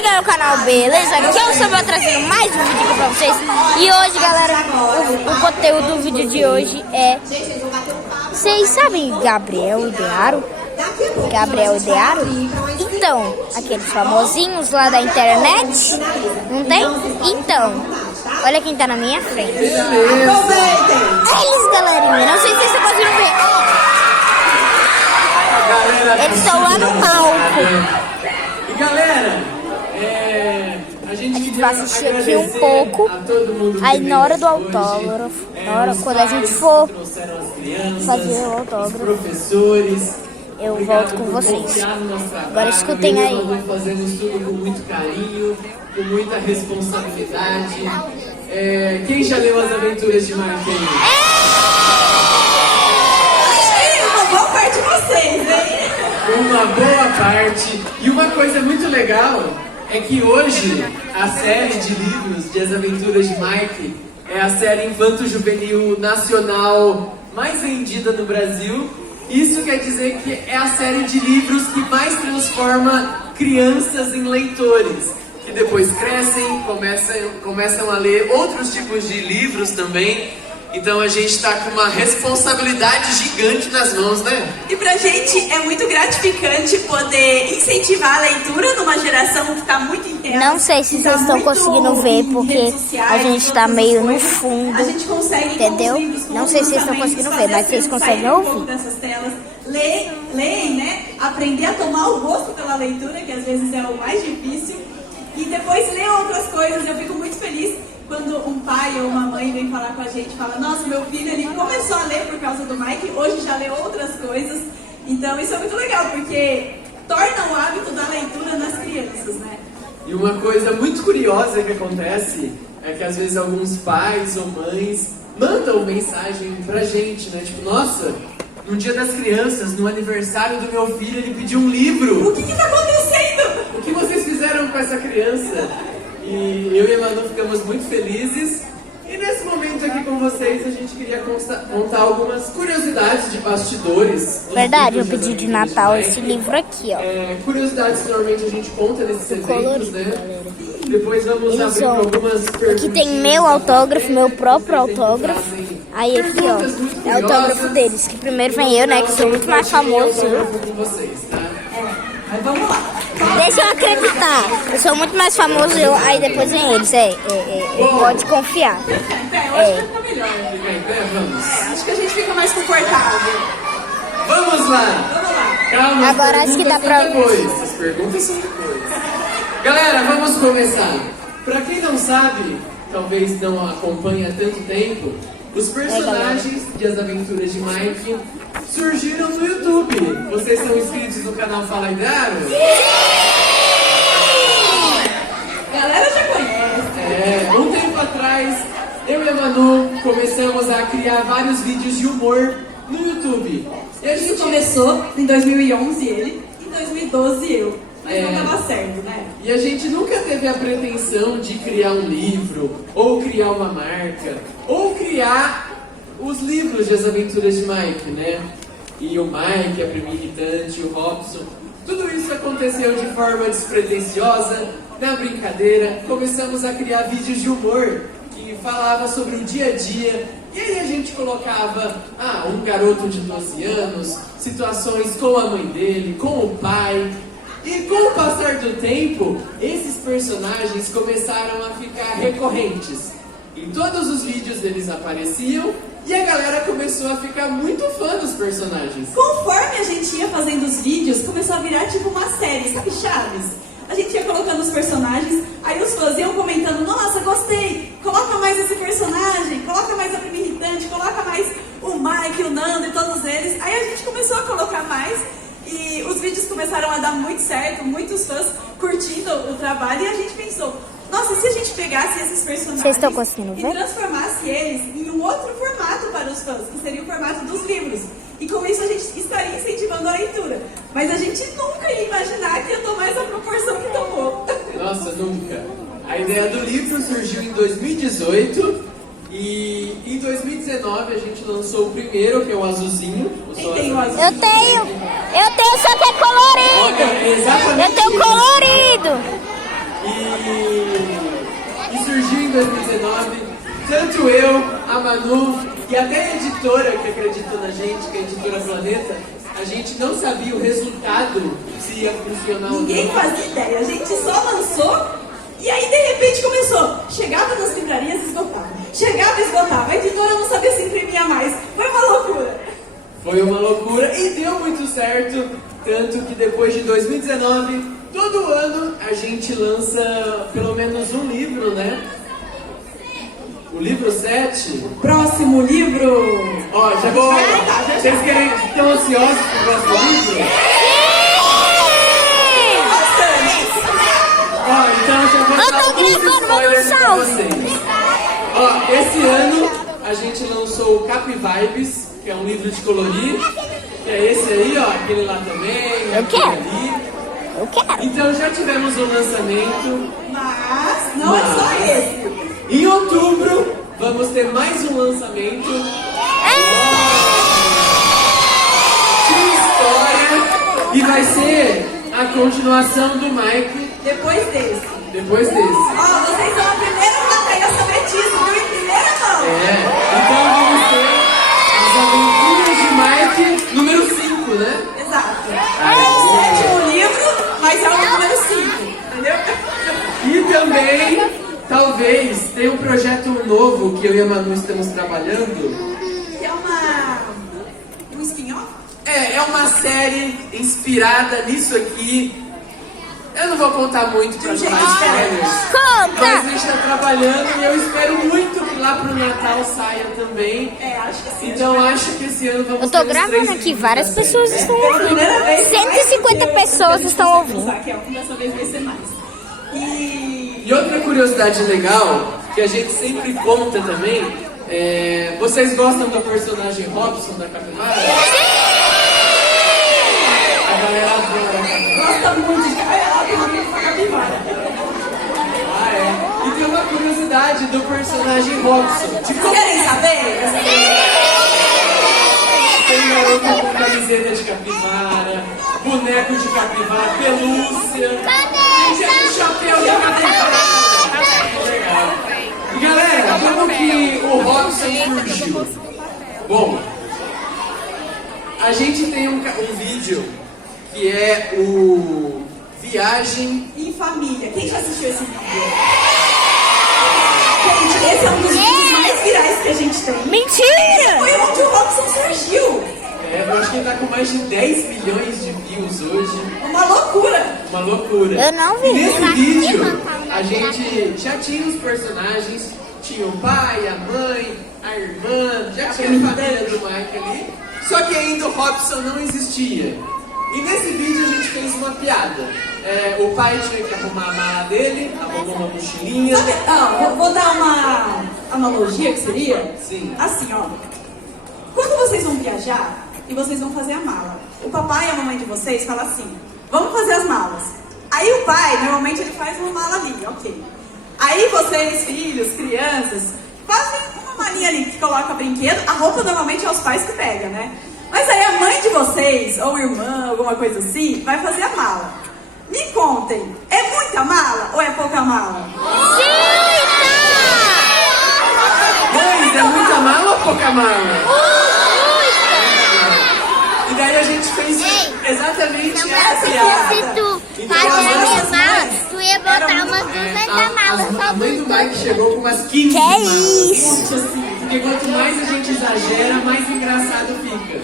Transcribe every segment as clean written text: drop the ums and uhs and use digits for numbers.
ligar no canal, beleza? Aqui eu estou trazendo mais um vídeo aqui pra vocês. E hoje, galera, o conteúdo do vídeo de hoje é... Vocês sabem Gabriel Idearo? Gabriel Idearo? Então, aqueles famosinhos lá da internet, não tem? Então, olha quem tá na minha frente. É eles, galerinha. Não sei se vocês estão conseguindo ver. Eles estão lá no palco. E galera, a gente vai assistir aqui um pouco. Aí na hora do autógrafo, quando a gente for fazer o autógrafo, professores, eu volto com vocês. Agora escutem aí. Fazendo isso tudo com muito carinho, com muita responsabilidade. Quem já leu As Aventuras de Mike? Uma boa parte de vocês, hein? Uma boa parte. E uma coisa muito legal é que hoje a série de livros de As Aventuras de Mike é a série infanto-juvenil nacional mais vendida no Brasil. Isso quer dizer que é a série de livros que mais transforma crianças em leitores, que depois crescem, começam a ler outros tipos de livros também. Então a gente está com uma responsabilidade gigante nas mãos, né? E pra gente é muito gratificante poder incentivar a leitura numa geração que está muito intensa. Não sei se vocês estão conseguindo ver, porque a gente está meio no fundo, a gente consegue, entendeu? Não sei se vocês estão conseguindo ver, mas vocês conseguem ouvir. Dessas telas, leem, né? Aprender a tomar o gosto pela leitura, que às vezes é o mais difícil. E depois ler outras coisas. Eu fico muito feliz quando um pai ou uma mãe vem falar com a gente, fala: nossa, meu filho, ele começou a ler por causa do Mike, hoje já lê outras coisas. Então isso é muito legal, porque torna o hábito da leitura nas crianças, né? E uma coisa muito curiosa que acontece é que às vezes alguns pais ou mães mandam mensagem pra gente, né? Tipo, nossa, no dia das crianças, no aniversário do meu filho, ele pediu um livro. O que tá acontecendo? O que vocês fizeram com essa criança? E eu e a Manu ficamos muito felizes. E nesse momento aqui com vocês, a gente queria contar algumas curiosidades de bastidores. Verdade, eu pedi de Natal esse livro aqui, ó. Curiosidades que normalmente a gente conta nesses eventos, colorido, né? galera. Depois vamos abrir com algumas perguntas. Aqui tem meu autógrafo, meu próprio autógrafo. Aí aqui, ó, é o autógrafo deles. Que primeiro vem eu, né, que sou muito mais famoso. Com vocês, tá? Mas vamos lá. Deixa eu acreditar, eu sou muito mais famoso, aí depois vem eles, pode confiar. Eu acho que vai ficar melhor. Vamos. Acho que a gente fica mais confortável. Vamos lá. Vamos lá. Calma, Agora acho que dá pra... depois. As perguntas são depois. Galera, vamos começar. Pra quem não sabe, talvez não acompanha há tanto tempo, os personagens de As Aventuras de Mike surgiram no YouTube. Vocês são inscritos no canal Fala Idearo? Galera já conhece. Um tempo atrás, eu e a Manu começamos a criar vários vídeos de humor no YouTube. E a gente Começou em 2011 ele, em 2012 eu. Mas não dava certo, né? E a gente nunca teve a pretensão de criar um livro, ou criar uma marca, ou criar os livros de As Aventuras de Mike, né? E o Mike, a Prima Irritante, o Robson, tudo isso aconteceu de forma despretensiosa, na brincadeira. Começamos a criar vídeos de humor que falava sobre o dia a dia. E aí a gente colocava, um garoto de 12 anos, situações com a mãe dele, com o pai. E com o passar do tempo, esses personagens começaram a ficar recorrentes. Em todos os vídeos eles apareciam e a galera começou a ficar muito fã dos personagens. Conforme a gente ia fazendo os vídeos, começou a virar tipo uma série, sabe, Chaves? A gente ia colocando os personagens, aí os fãs iam comentando: nossa, gostei, coloca mais esse personagem, coloca mais a Prima Irritante, coloca mais o Mike, o Nando e todos eles. Aí a gente começou a colocar mais. E os vídeos começaram a dar muito certo, muitos fãs curtindo o trabalho, e a gente pensou: nossa, e se a gente pegasse esses personagens Vocês estão conseguindo ver? e transformasse eles em um outro formato para os fãs, que seria o formato dos livros. E com isso a gente estaria incentivando a leitura. Mas a gente nunca ia imaginar que ia tomar essa proporção que tomou. Nossa, nunca. A ideia do livro surgiu em 2018 e em 2019 a gente lançou o primeiro, que é o azulzinho. Quem tem o azul? Eu tenho, só que é colorido. Olha, exatamente Eu tenho colorido. a Manu e até a editora que acreditou na gente, que é a editora Planeta, a gente não sabia o resultado, se ia funcionar ou não. Ninguém fazia ideia, a gente só lançou e aí de repente começou. Chegava nas livrarias e esgotava. Chegava e esgotava. A editora não sabia se imprimia mais. Foi uma loucura. Foi uma loucura e deu muito certo, tanto que depois de 2019, todo ano a gente lança pelo menos um livro, né? O livro 7. Próximo livro. Ó, já vou. Vocês estão ansiosos pro próximo livro? Ó, então já vou dar alguns spoilers pra vocês. Ó, esse ano a gente lançou o Cap Vibes, que é um livro de colorir, que é esse aí, ó, aquele lá também, Eu quero. ali. Eu quero. Então já tivemos um lançamento. Mas não é só esse. Em outubro vamos ter mais um lançamento de história e vai ser a continuação do Mike Depois desse. depois desse. Ó, vocês são a primeira plateia a saber disso, viu? Em primeira mão. Então vamos ter as aventuras de Mike número 5, né? Exato. É o sétimo livro, mas é o número 5. Entendeu? E também, talvez, tenha um projeto novo que eu e a Manu estamos trabalhando. Que é um spin-off? É uma série inspirada nisso aqui. Eu não vou contar muito pra não dar spoilers. Mas a Conta! gente está trabalhando e eu espero muito que lá pro Natal saia também. É, acho que sim. Então acho que esse ano vamos Eu tô ter os gravando 3 aqui, livros várias da pessoas série. estão Pela ouvindo. primeira vez. 150 pessoas estão ouvindo. Que é um, dessa vez vai ser mais. E outra curiosidade legal, que a gente sempre conta também, vocês gostam do personagem Robson da Capivara? A galera adora a Capivara. Gosta muito de capivara. Ah, é. E tem uma curiosidade do personagem Robson. De Vocês como querem saber? tem garota com camiseta de capivara, boneco de capivara, pelúcia. Gente, um chapéu de capivara. Legal. E galera, como que o Robson surgiu? Bom, a gente tem um vídeo que é o Viagem. Em família. Quem já assistiu esse vídeo? Gente, esse é um dos vídeos mais virais que a gente tem. Mentira! Foi onde o Robson surgiu. Eu acho que ele tá com mais de 10 milhões de views hoje. Uma loucura. Uma loucura. Eu não vi. E nesse Mas vídeo, que a gente já tinha os personagens. Tinha o pai, a mãe, a irmã, já tinha a família do Mike ali. Só que ainda o Robson não existia. E nesse vídeo a gente fez uma piada. O pai tinha que arrumar a mala dele, arrumou uma mochilinha. Sabe, vou dar uma analogia que seria. Sim. Assim, ó. Quando vocês vão viajar e vocês vão fazer a mala, o papai e a mamãe de vocês falam assim: vamos fazer as malas. Aí o pai, normalmente, ele faz uma mala ali, ok. Aí vocês, filhos, crianças, fazem uma malinha ali que coloca brinquedo. A roupa normalmente é os pais que pegam, né? Mas aí a mãe de vocês, ou irmã, alguma coisa assim, vai fazer a mala. Me contem, é muita mala ou é pouca mala? Mães, é muita mala ou pouca mala? E daí a gente fez exatamente essa piada. Se tu Então, fazer as as nossas malas, mães tu ia botar umas 200 malas só A mãe do dos Mike chegou com umas 15 Que malas. isso? Porque quanto mais a gente exagera, mais engraçado fica.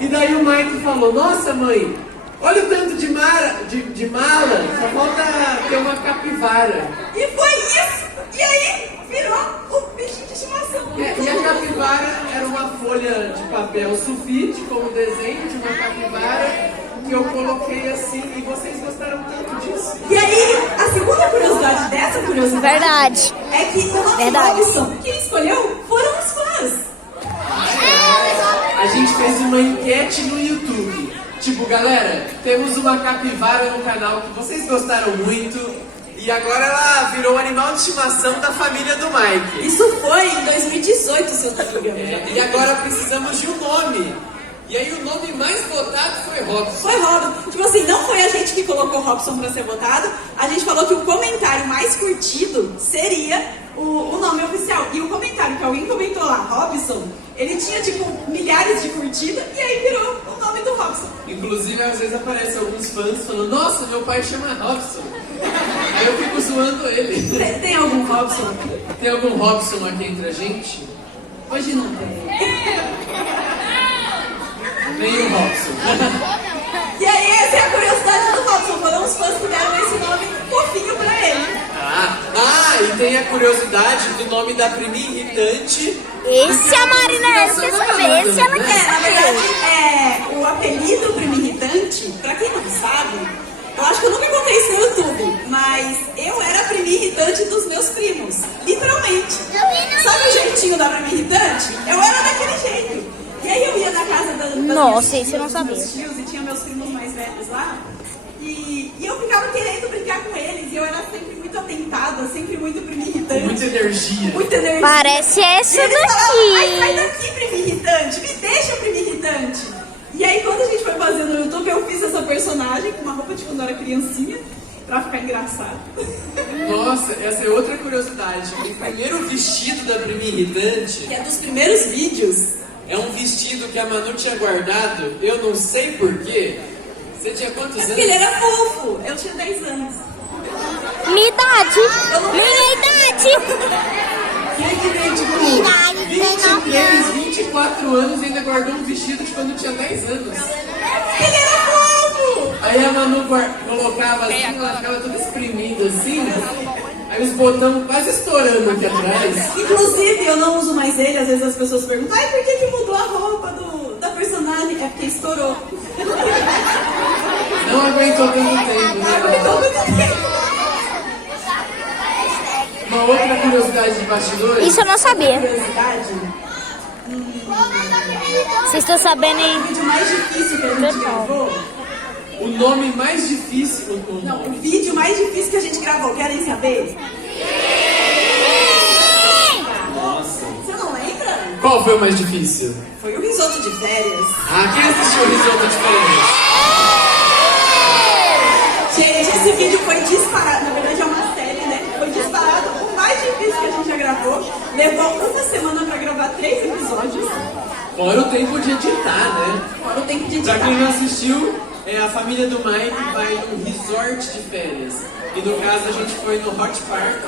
E daí o Mike falou: nossa mãe, olha o tanto de mala, só falta ter uma capivara. E foi isso! E aí virou o bichinho de estimação. E a capivara era uma folha de papel sulfite com o desenho de uma capivara que eu coloquei assim, e vocês gostaram tanto disso. E aí, a segunda curiosidade dessa curiosidade Verdade. é que o nosso Verdade. Robson, quem escolheu foram os fãs. A gente fez uma enquete no YouTube. Tipo, galera, temos uma capivara no canal que vocês gostaram muito. E agora ela virou um animal de estimação da família do Mike. Isso foi em 2018, se eu não me engano. E agora precisamos de um nome. E aí o nome mais votado foi Robson. Foi Robson. Tipo assim, não foi a gente que colocou Robson pra ser votado. A gente falou que o comentário mais curtido seria o nome oficial. E o comentário que alguém comentou lá, Robson, ele tinha tipo milhares de curtidas e aí virou o nome do Robson. Inclusive, às vezes aparecem alguns fãs falando, nossa, meu pai chama Robson. Aí eu fico zoando ele. Tem algum Robson aqui? Tem algum Robson aqui entre a gente? Hoje não tem. Nenhum Robson. E aí, essa é a curiosidade do Robson. Foram os fãs que deram esse nome fofinho pra ele. E tem a curiosidade do nome da Primi Irritante. Esse a Marina quer saber, esse ela quer Na saber. verdade, o apelido Primi Irritante, pra quem não sabe, eu acho que eu nunca contei isso no YouTube, mas eu era a Primi Irritante dos meus primos, literalmente. Sabe o jeitinho da Primi Irritante? Eu era daquele jeito. E aí eu ia na casa das Nossa, minhas isso eu não tias, dos sabia. meus tios, e tinha meus primos mais velhos lá. E eu ficava querendo brincar com eles, e eu era sempre muito atentada, sempre muito Primi Irritante. Muita energia. Muita energia. Parece E essa eles falavam, ai, sai daqui. daqui, Primi Irritante, me deixa, Primi Irritante. E aí, quando a gente foi fazer no YouTube, eu fiz essa personagem com uma roupa de quando eu era criancinha, pra ficar engraçado. Nossa, essa é outra curiosidade. O primeiro vestido da Primi Irritante Que é dos primeiros vídeos. é um vestido que a Manu tinha guardado, eu não sei porquê. Você tinha quantos É porque ele anos? era fofo. Eu tinha 10 anos. Minha idade. Minha idade. Quem que tem, tipo, 23, 24 anos e ainda guardou um vestido de quando tinha 10 anos? Ele era fofo! Aí a Manu colocava assim, ela ficava toda espremida assim, aí os botões quase estourando aqui atrás. Inclusive, eu não uso mais ele. Às vezes as pessoas perguntam, ai, por que mudou a roupa da personagem? É porque estourou. Não aguentou tanto tempo, né? Então, muito tempo. Uma outra curiosidade de bastidores. Isso eu não sabia. Curiosidade. Vocês estão sabendo O aí? vídeo mais difícil que a gente gravou. O nome mais difícil. Não, o vídeo mais difícil que a gente gravou. Querem saber? Nossa. Você não lembra? Qual foi o mais difícil? Foi o risoto de férias. Quem assistiu o Risoto de Férias? Gente, esse vídeo foi disparado. Na verdade é uma série, né? Foi disparado o mais difícil que a gente já gravou. Levou uma semana pra gravar 3 episódios. Fora o tempo de editar, né? Fora o tempo de Pra editar. quem não assistiu, a família do Mike vai num resort de férias. E no caso a gente foi no Hot Park,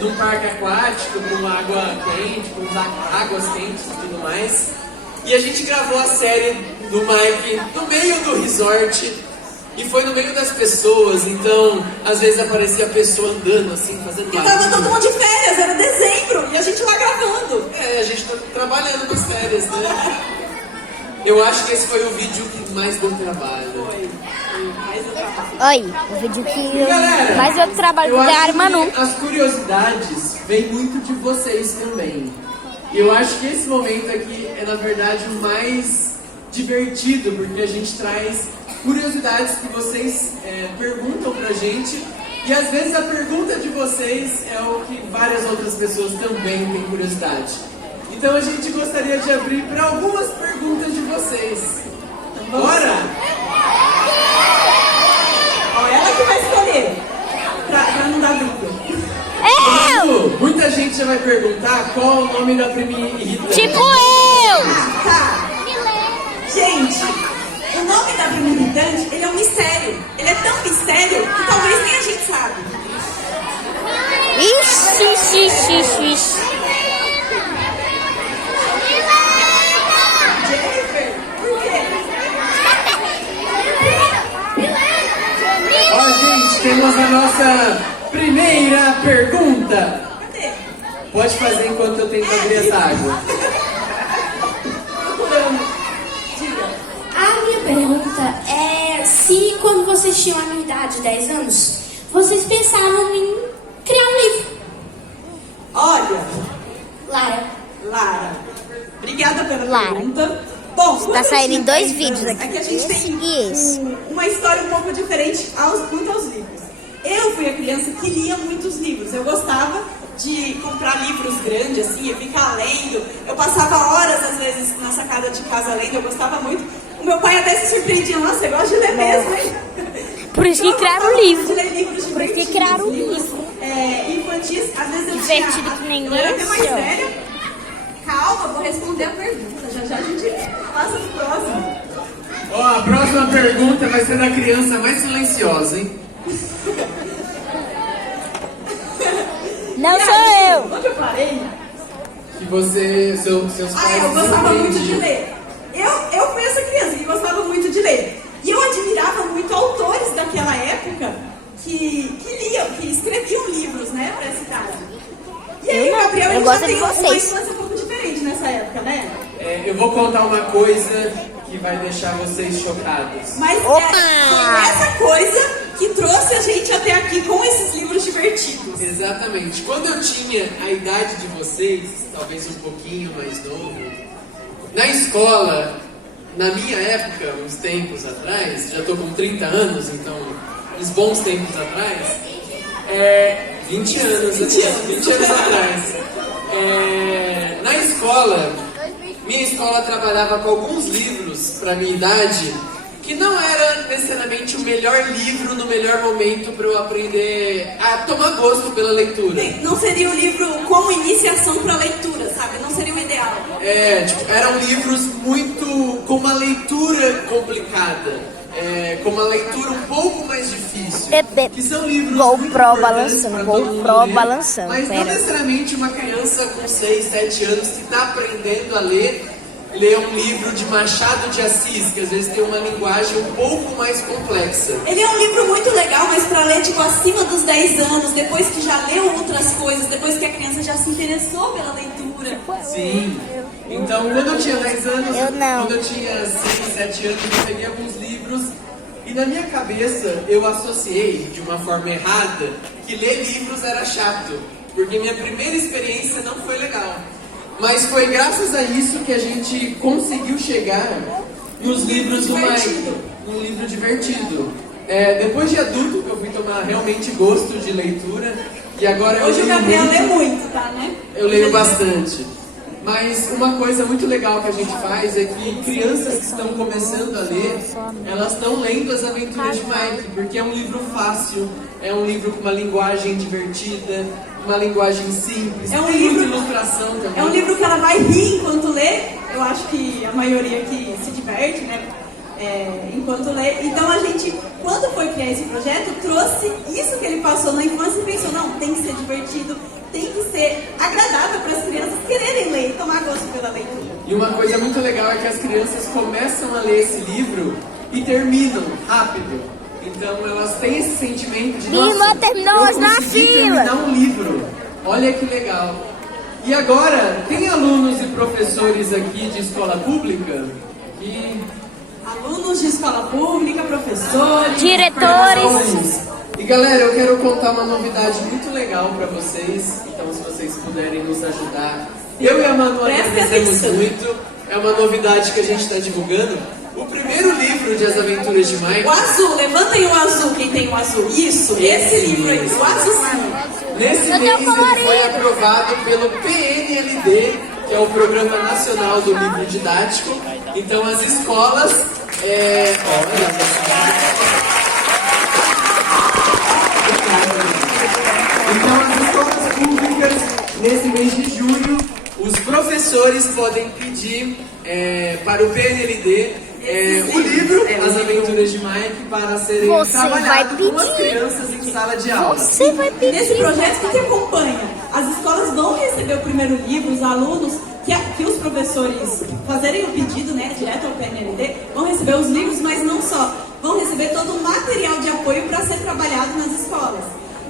num parque aquático, com água quente, com águas quentes e tudo mais. E a gente gravou a série do Mike no meio do resort. E foi no meio das pessoas, então às vezes aparecia a pessoa andando assim, fazendo E tava todo mundo de férias, era dezembro, e a gente lá gravando. a gente tá trabalhando nas férias, né? Eu acho que esse foi o vídeo que mais deu trabalho. Foi mais o trabalho. Oi, o vídeo que Galera, mais eu trabalho eu com acho a Manu. que as curiosidades vêm muito de vocês também. E eu acho que esse momento aqui é, na verdade, o mais divertido, porque a gente traz curiosidades que vocês perguntam pra gente. E às vezes a pergunta de vocês é o que várias outras pessoas também têm curiosidade. Então a gente gostaria de abrir para algumas perguntas de vocês. Bora? Ó, ela que vai escolher, pra não dar briga. Eu! Muita gente já vai perguntar qual o nome da Primi Irritante. Tipo eu! Tá. Gente, o nome da Primi Irritante, ele é um mistério. Ele é tão mistério que talvez nem a gente sabe. Ixi. Jennifer, por quê? Ó, gente, temos a nossa primeira pergunta. Cadê? Pode fazer enquanto eu tento abrir essa água. Procurando. Diga. A minha pergunta é se quando vocês tinham a minha idade, 10 anos, vocês pensavam em criar um livro. Olha, Lara, obrigada pela Lara. pergunta. Bom, quando eu saindo tinha em 2 10 vídeos anos, aqui, É que a gente esse tem e esse. uma história um pouco diferente quanto aos livros. Eu fui a criança que lia muitos livros. Eu gostava de comprar livros grandes, assim, e ficar lendo. Eu passava horas, às vezes, na sacada de casa lendo. Eu gostava muito. O meu pai até se surpreendia. Nossa, você gosta de ler mesmo, hein? Por isso que Eu criaram gostava o livro. de ler livros Por isso que divertidos, criaram o livros, livro. e infantis, às vezes eu Divertido tinha... que nem eu era até mais isso. velha. Calma, vou responder a pergunta. Já já a gente passa pro próximo. Ó, a próxima pergunta vai ser da criança mais silenciosa, hein? Não E sou aí, eu. Onde eu parei? Que seus pais Eu gostava muito de entendiam. ler. Eu fui essa criança que gostava muito de ler. E eu admirava muito autores daquela época que liam, que escreviam livros, né, pra essa idade. E aí, Eu não, Gabriel, eu ele já gosto de tem uma vocês. infância um pouco diferente nessa época, né? Eu vou contar uma coisa que vai deixar vocês chocados. Mas Opa! foi essa coisa que trouxe a gente até aqui com esses livros divertidos. Exatamente. Quando eu tinha a idade de vocês, talvez um pouquinho mais novo, na escola, na minha época, uns tempos atrás, já tô com 30 anos, então, uns bons tempos atrás, 20 anos atrás, na escola, minha escola trabalhava com alguns livros para minha idade que não era necessariamente o melhor livro no melhor momento para eu aprender a tomar gosto pela leitura. Não seria um livro como iniciação para leitura, sabe? Não seria o ideal. Eram livros muito com uma leitura complicada, com uma leitura um pouco mais difícil. Que são livros GoPro muito importantes balançando, pra todo mundo GoPro ler, balançando, mas não pera. necessariamente uma criança com 6, 7 anos que está aprendendo a ler um livro de Machado de Assis, que às vezes tem uma linguagem um pouco mais complexa. Ele é um livro muito legal, mas para ler tipo acima dos 10 anos, depois que já leu outras coisas, depois que a criança já se interessou pela leitura. Sim. Então, quando eu tinha 10 anos, Eu não. quando eu tinha 6, 7 anos, eu peguei alguns livros e na minha cabeça eu associei de uma forma errada que ler livros era chato, porque minha primeira experiência não foi legal. Mas foi graças a isso que a gente conseguiu chegar nos livros do Mike, num livro divertido. Depois de adulto, eu fui tomar realmente gosto de leitura e agora Hoje eu o leio Gabriel muito. lê muito, tá, né? Eu leio bastante. Mas uma coisa muito legal que a gente faz é que crianças que estão começando a ler, elas estão lendo As Aventuras de Mike, porque é um livro fácil, é um livro com uma linguagem divertida, uma linguagem simples, É um tem livro- muita ilustração também. É um livro que ela vai rir enquanto lê. Eu acho que a maioria aqui se diverte, né? Enquanto lê. Então a gente, quando foi criar esse projeto, trouxe isso que ele passou na infância e pensou, não, tem que ser divertido, tem que ser agradável para as crianças quererem ler e tomar gosto pela leitura. E uma coisa muito legal é que as crianças começam a ler esse livro e terminam rápido. Então elas têm esse sentimento de Minha irmã terminou eu hoje na consegui fila. terminar um livro. Olha que legal. E agora, tem alunos e professores aqui de escola pública que... Alunos de escola pública, professores, Diretores. E galera, eu quero contar uma novidade muito legal pra vocês. Então, se vocês puderem nos ajudar. Eu e a Manu Presta agradecemos atenção. muito. É uma novidade que a gente está divulgando. O primeiro livro de As Aventuras de Mike. O azul, levantem o azul, quem tem o azul. Isso, esse livro aí, o azulzinho. Nesse Eu mês tenho ele foi colorido. aprovado pelo PNLD, que é o Programa Nacional do Livro Didático. Então as escolas... Então as escolas públicas, nesse mês de julho, os professores podem pedir para o PNLD o livro As Aventuras de Mike para serem Você vai trabalhados com as pedir. crianças em sala de aula. Você vai pedir. Nesse projeto, o que acompanha? As escolas vão receber o primeiro livro, os alunos, que os professores fazerem o pedido, né, direto ao PNLD, vão receber os livros, mas não só. Vão receber todo o material de apoio para ser trabalhado nas escolas.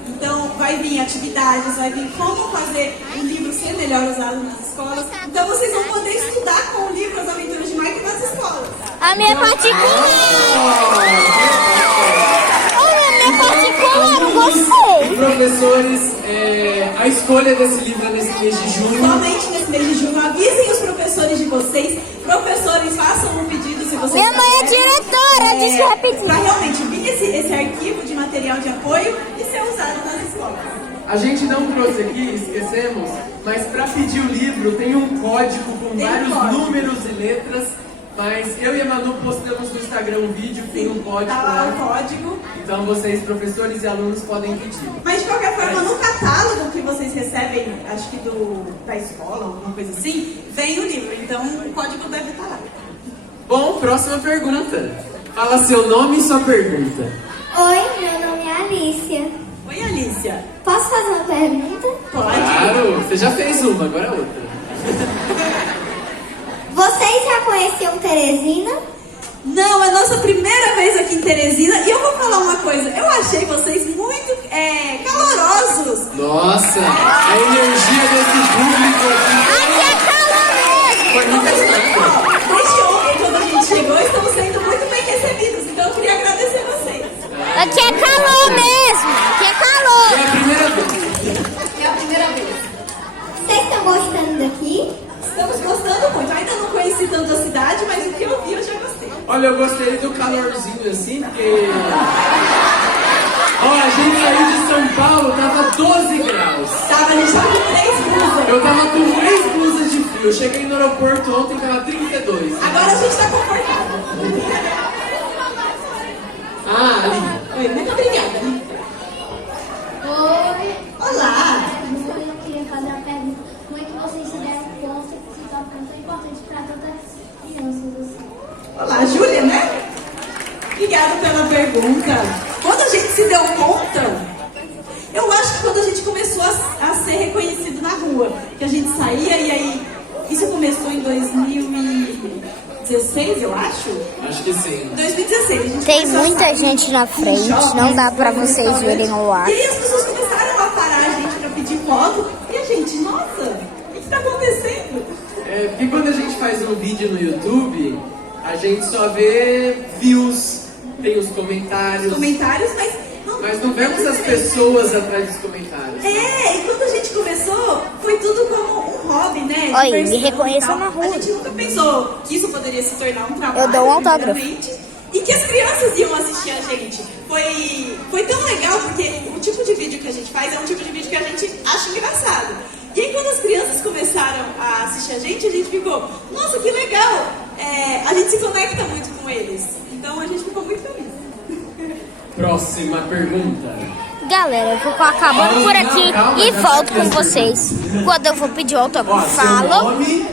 Então, vai vir atividades, vai vir como fazer um livro ser melhor usado nas escolas. Então, vocês vão poder estudar com o livro As Aventuras de Mike nas escolas. A minha particular. Olha, a minha particular, eu gostei. Professores, a escolha desse livro é nesse mês de junho. Somente nesse mês de junho, avisem os professores de vocês. Professores, façam um pedido se vocês Minha mãe é quiserem. diretora, disse que repetir. Para realmente vir esse arquivo de material de apoio e ser usado nas escolas. A gente não trouxe aqui, esquecemos, mas para pedir o livro tem um código com Tem um vários código. números e letras. Mas eu e a Manu postamos no Instagram um vídeo que tem um código Tá lá o lá. código. Então vocês, professores e alunos, podem pedir. Mas de qualquer forma, nunca catálogo que vocês recebem, acho que da escola, alguma coisa assim, vem o livro. Então o código deve estar lá. Bom, próxima pergunta. Fala seu nome e sua pergunta. Oi, meu nome é Alicia. Oi, Alicia. Posso fazer uma pergunta? Pode? Claro, você já fez uma, agora outra. Vocês já conheciam Teresina? Não, é a nossa primeira vez aqui em Teresina. E eu vou falar uma coisa. Eu achei vocês muito calorosos. Nossa, a energia desse público Aqui é calor mesmo. foi muito excelente. Desde ontem, quando a gente chegou, estamos sendo muito bem recebidos. Então eu queria agradecer a vocês. Aqui é calor mesmo. Aqui é É calor. a primeira vez. É a primeira vez. Vocês estão gostando daqui? Estamos gostando muito. Ainda não conheci tanto a cidade, mas o que eu vi eu já gostei. Olha, eu gostei do calorzinho assim, porque... Ó, a gente saiu de São Paulo, tava 12 graus. Tava, a gente tava com 3 blusas. Eu tava com 3 blusas de frio. Eu cheguei no aeroporto ontem, tava 32. Agora a gente tá confortável. Ah, ali. Oi, muito obrigada. Oi. Olá. Eu queria fazer uma pergunta. Como é que vocês se deram conta que se tornam tão importante para tantas crianças assim? Olá, Júlia, né? Obrigada pela pergunta. Quando a gente se deu conta, eu acho que quando a gente começou a ser reconhecido na rua, que a gente saía e aí, isso começou em 2016, eu acho? Acho que sim. 2016. A gente Tem começou a muita sair gente na em frente, shoppings, não dá pra vocês restaurantes. verem o ar. E aí as pessoas começaram a parar a gente pra pedir foto. E a gente, nossa, o que tá acontecendo? É, porque quando a gente faz um vídeo no YouTube, a gente só vê views, tem os comentários, Comentários, mas não vemos as pessoas atrás dos comentários. É, e quando a gente começou, foi tudo como um hobby, né? Oi, Diversão me reconheçam e tal. na rua. A gente nunca pensou que isso poderia se tornar um trabalho. Eu dou um autógrafo. primeiramente, E que as crianças iam assistir a gente. Foi tão legal, porque o tipo de vídeo que a gente faz é um tipo de vídeo que a gente acha engraçado. E aí quando as crianças começaram a assistir a gente ficou, nossa, que legal! A gente se conecta muito com eles. Então a gente ficou muito feliz. Próxima pergunta. Galera, eu vou acabando por aqui e volto com vocês. Quando eu vou pedir Ó, autógrafo, seu falo. nome